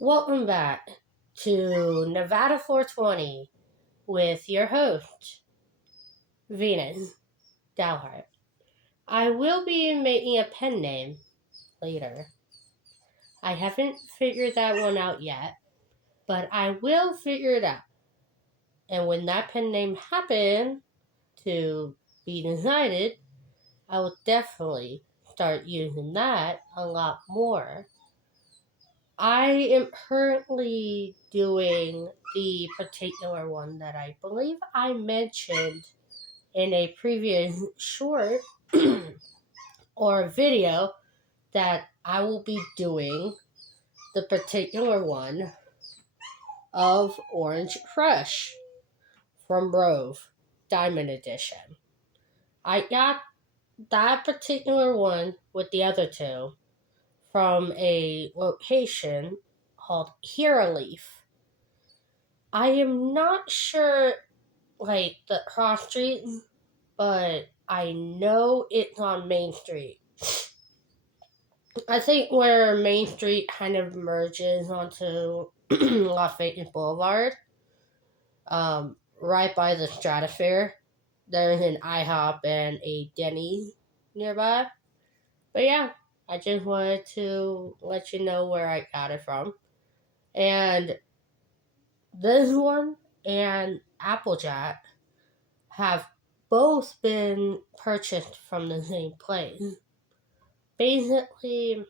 Welcome back to Nevada 420 with your host, Venus Dalhart. I will be making a pen name later. I haven't figured that one out yet, but I will figure it out. And when that pen name happens to be decided, I will definitely start using that a lot more. I am currently doing the particular one that I believe I mentioned in a previous short or video that I will be doing the particular one of Orange Crush from Rove Diamond Edition. I got that particular one with the other two from a location called Hero Leaf. I am not sure, the cross street, but I know it's on Main Street. I think where Main Street kind of merges onto Las Vegas Boulevard, right by the Stratosphere, there's an IHOP and a Denny's nearby. But yeah, I just wanted to let you know where I got it from. And this one and Applejack have both been purchased from the same place. Basically,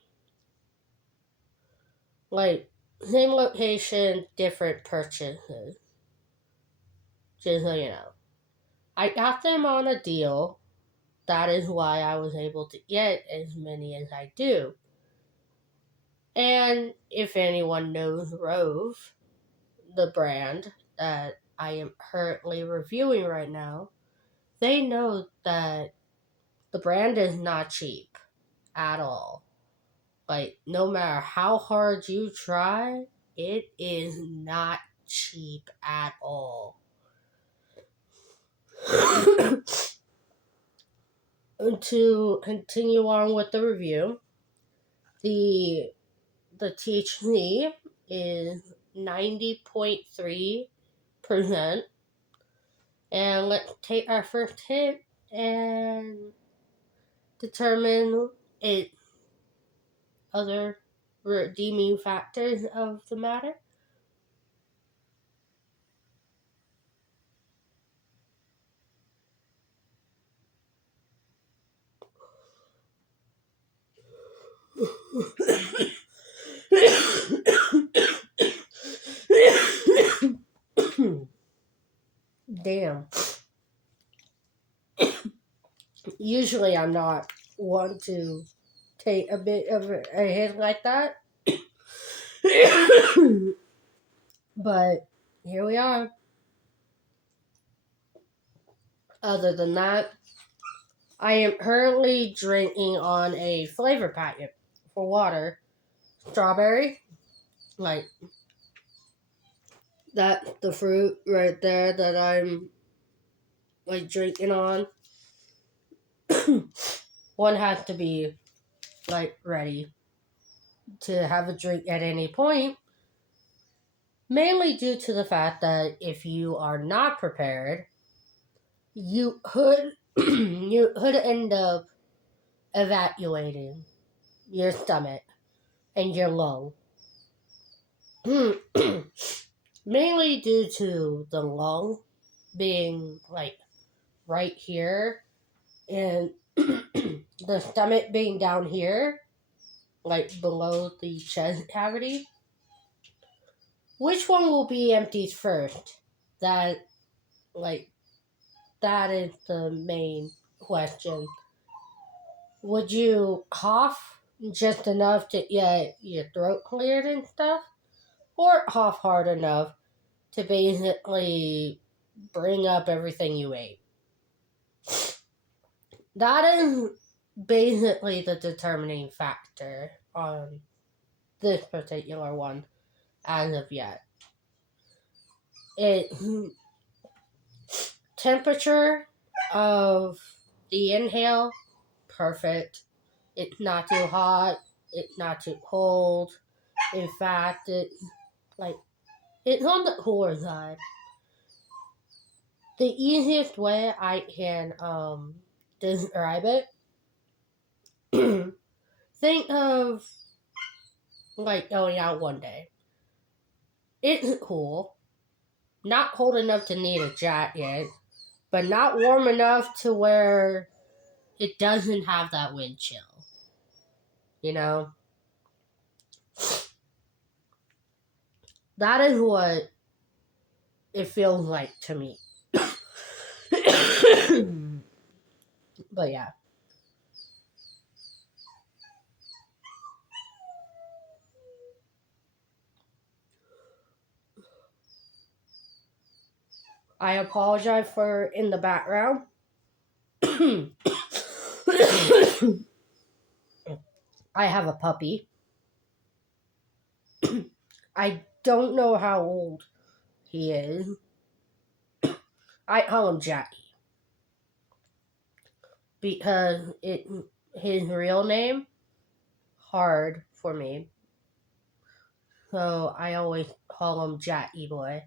same location, different purchases. Just so you know. I got them on a deal. That is why I was able to get as many as I do. And if anyone knows Rove, the brand that I am currently reviewing right now, they know that the brand is not cheap at all. No matter how hard you try, it is not cheap at all. To continue on with the review, the THC is 90.3%. And let's take our first hit and determine its other redeeming factors of the matter. Damn. Usually I'm not one to take a bit of a hit like that. But here we are. Other than that, I am currently drinking on a flavor packet for water. Strawberry. That's the fruit right there that I'm drinking on. One has to be ready to have a drink at any point. Mainly due to the fact that if you are not prepared, you could end up evacuating your stomach and your lung. Mainly due to the lung being right here and the stomach being down here, below the chest cavity. Which one will be emptied first? That is the main question. Would you cough just enough to get your throat cleared and stuff? Or cough hard enough to basically bring up everything you ate? That is basically the determining factor on this particular one as of yet. Temperature of the inhale, perfect. It's not too hot, it's not too cold, In fact, it's on the cooler side. The easiest way I can describe it, think of going out one day. It's cool. Not cold enough to need a jacket, but not warm enough to where it doesn't have that wind chill. You know? That is what it feels like to me. But yeah. I apologize for in the background. I have a puppy. I don't know how old he is. I call him Jackie because his real name hard for me, so I always call him Jackie Boy.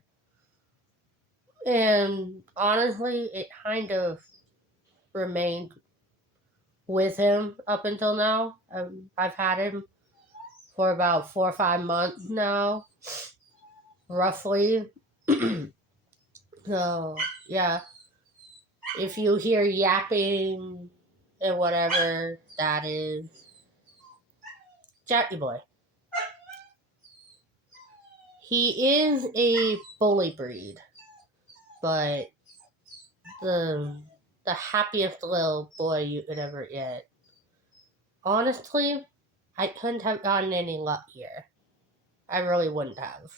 And honestly, it kind of remained with him up until now. I've had him for about 4 or 5 months now, roughly. So yeah, if you hear yapping and whatever, that is Jackie Boy. He is a bully breed, but the happiest little boy you could ever get. Honestly, I couldn't have gotten any luckier. I really wouldn't have.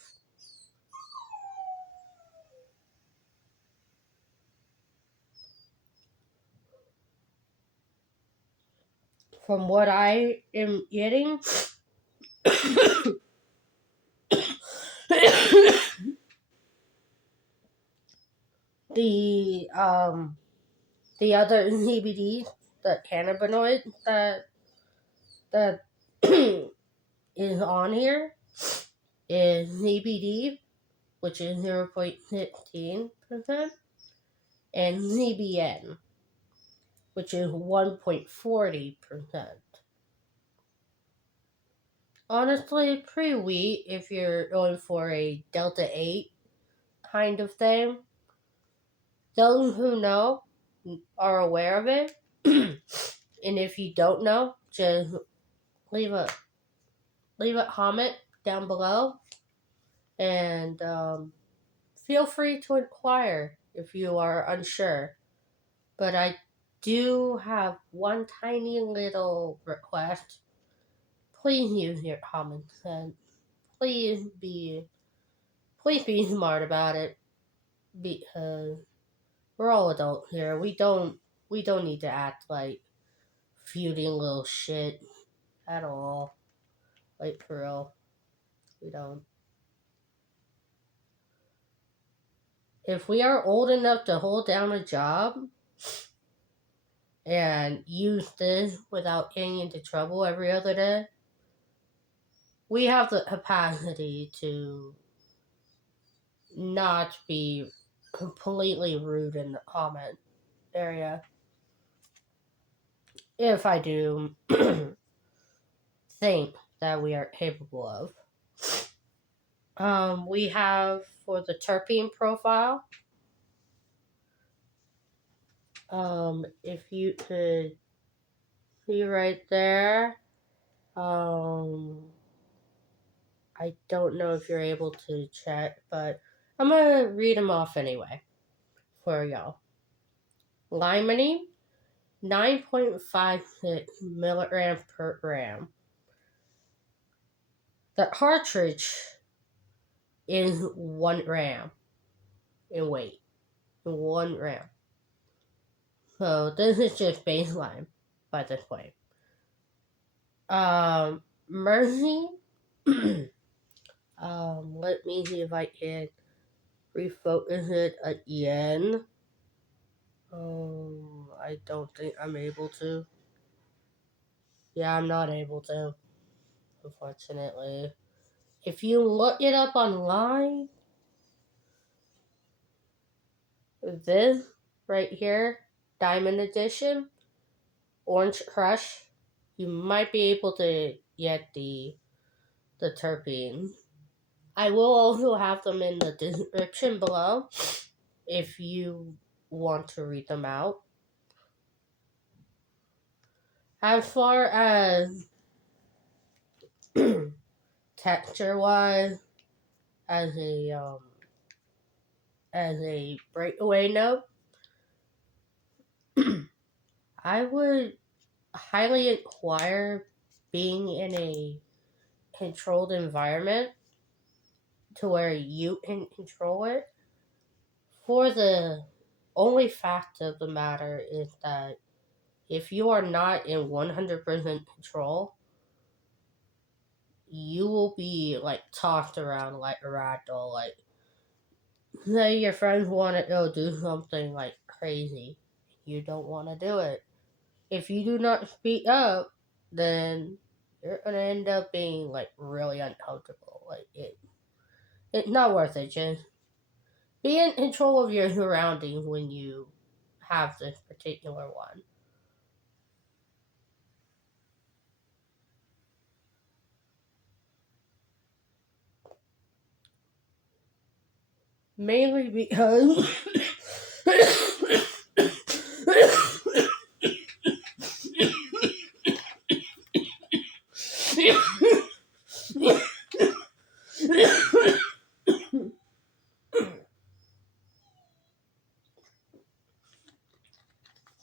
From what I am getting, the other CBD, the cannabinoid that is on here is CBD, which is 0.15%, and CBN, which is 1.40%. Honestly, pretty weak if you're going for a Delta 8 kind of thing. Those who know are aware of it. And if you don't know, just leave a comment down below, and feel free to inquire if you are unsure. But I do have one tiny little request. Please use your common sense. Please be smart about it, because we're all adults here. We don't need to act like feuding little shit at all. Like, for real. We don't. If we are old enough to hold down a job and use this without getting into trouble every other day, we have the capacity to not be completely rude in the comment area. If I do think that we are capable of. We have for the terpene profile, if you could see right there, I don't know if you're able to check, but I'm going to read them off anyway for y'all. Limonene, 9.56 milligrams per gram. The cartridge is 1 gram in weight. 1 gram. So this is just baseline by this point. MYRCENE. Let me see if I can refocus it again. I don't think I'm able to. Yeah, I'm not able to, unfortunately. If you look it up online, this right here, Diamond Edition, Orange Crush, you might be able to get the terpenes. I will also have them in the description below if you want to read them out. As far as texture wise, as a breakaway note, I would highly inquire being in a controlled environment to where you can control it. For the only fact of the matter is that if you are not in 100% control, you will be like tossed around like a ragdoll. Like, say your friends want to go do something like crazy, you don't want to do it. If you do not speak up, then you're gonna end up being like really uncomfortable. Like it's not worth it. Just be in control of your surroundings when you have this particular one. Mainly because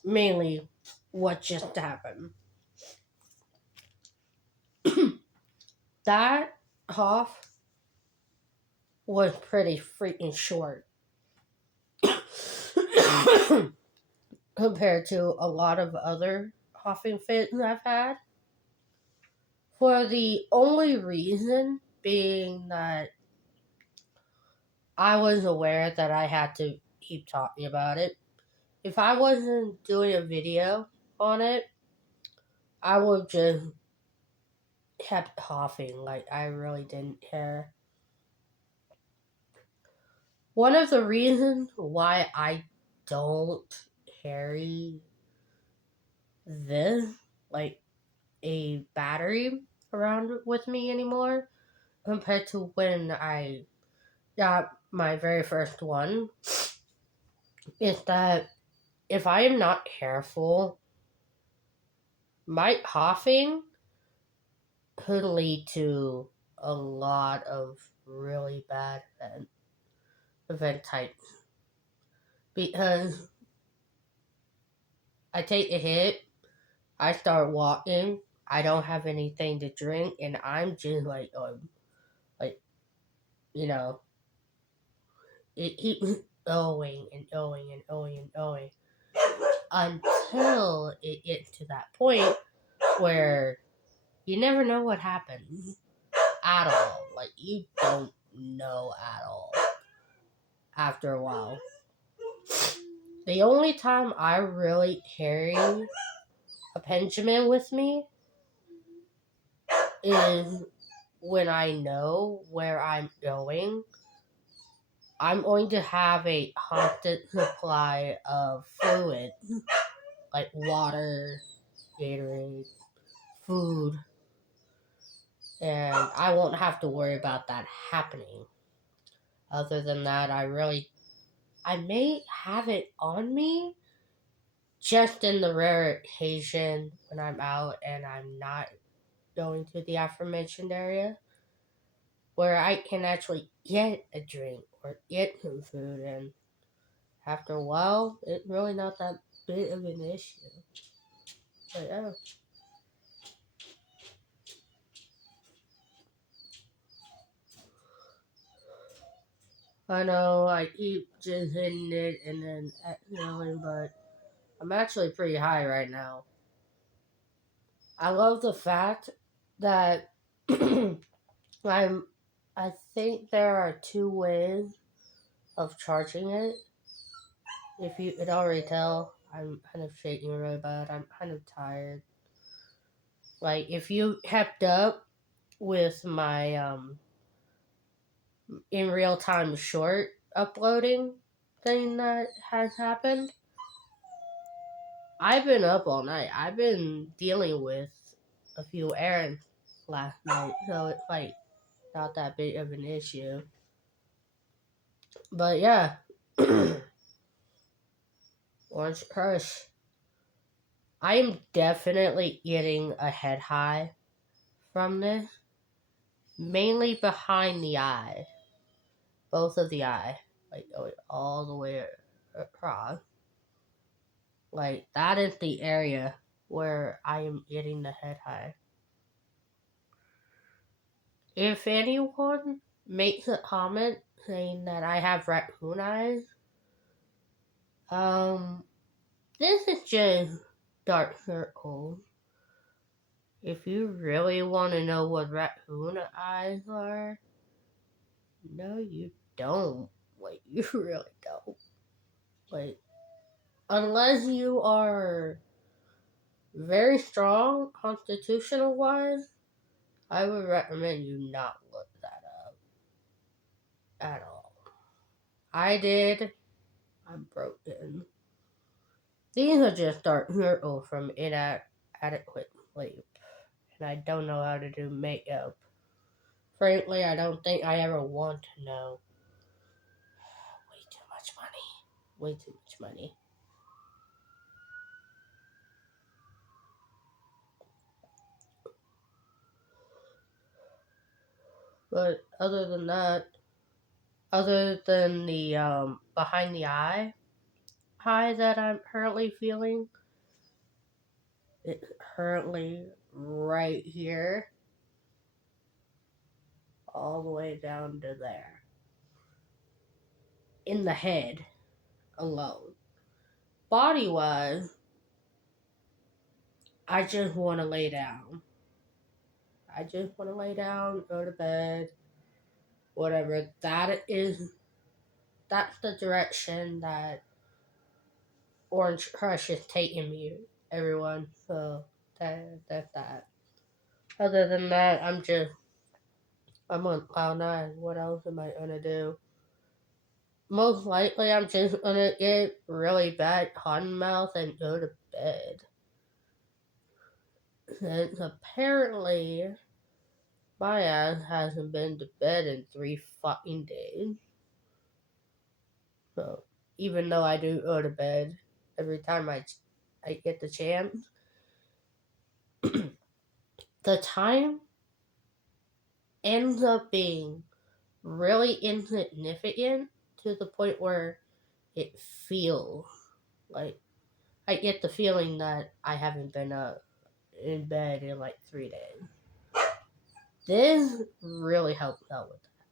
mainly what just happened. That cough was pretty freaking short compared to a lot of other coughing fits I've had. For the only reason being that I was aware that I had to keep talking about it. If I wasn't doing a video on it, I would just kept coughing like I really didn't care. One of the reasons why I don't carry this, like a battery around with me anymore, compared to when I got my very first one, is that if I am not careful, my coughing could lead to a lot of really bad event types. Because I take a hit, I start walking, I don't have anything to drink, and I'm just like, you know, it keeps going and going and going and going until it gets to that point where you never know what happens at all. Like, you don't know at all after a while. The only time I really carry a Benjamin with me is when I know where I'm going. I'm going to have a constant supply of fluid, like water, Gatorade, food, and I won't have to worry about that happening. Other than that, I may have it on me just in the rare occasion when I'm out and I'm not going to the aforementioned area where I can actually get a drink or get some food, and after a while, it's really not that big of an issue. But yeah. I know I keep just hitting it and then exhaling, but I'm actually pretty high right now. I love the fact that I'm. I think there are two ways of charging it. If you could already tell, I'm kind of shaking really bad. I'm kind of tired. Like, if you kept up with my in real time short uploading thing that has happened. I've been up all night. I've been dealing with a few errands last night, so it's like not that big of an issue. But yeah, Orange Crush. I am definitely getting a head high from this, mainly behind the eye, both of the eye, like going all the way across. Like that is the area where I am getting the head high. If anyone makes a comment saying that I have raccoon eyes, this is just dark circles. If you really want to know what raccoon eyes are, no, you don't. Like, you really don't. Like, unless you are very strong constitutional wise, I would recommend you not look that up at all. I did. I'm broken. These are just dark circles from inadequate sleep, and I don't know how to do makeup. Frankly, I don't think I ever want to know. Way too much money. Way too much money. But other than that, other than the behind the eye high that I'm currently feeling, it's currently right here, all the way down to there. In the head alone. Body wise, I just want to lay down. I just want to lay down, go to bed, whatever. That's the direction that Orange Crush is taking me, everyone. So that's that. Other than that, I'm on cloud nine. What else am I gonna do? Most likely, I'm just gonna get really bad cotton mouth and go to bed. Since apparently my ass hasn't been to bed in 3 fucking days. So even though I do go to bed every time I get the chance, the time ends up being really insignificant to the point where it feels like I get the feeling that I haven't been in bed in like 3 days. This really helps out with that.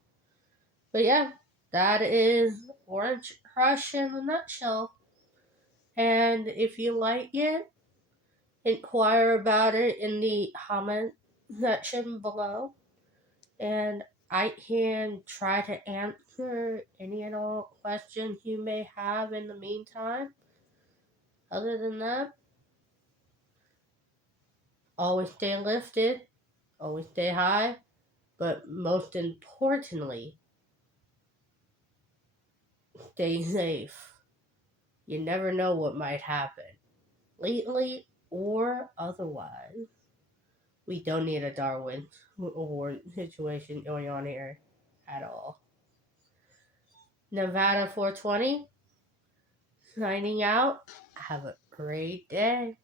But yeah, that is Orange Crush in a nutshell. And if you like it, inquire about it in the comment section below. And I can try to answer any and all questions you may have in the meantime. Other than that, always stay lifted, always stay high, but most importantly, stay safe. You never know what might happen, lately or otherwise. We don't need a Darwin Award situation going on here at all. Nevada 420, signing out. Have a great day.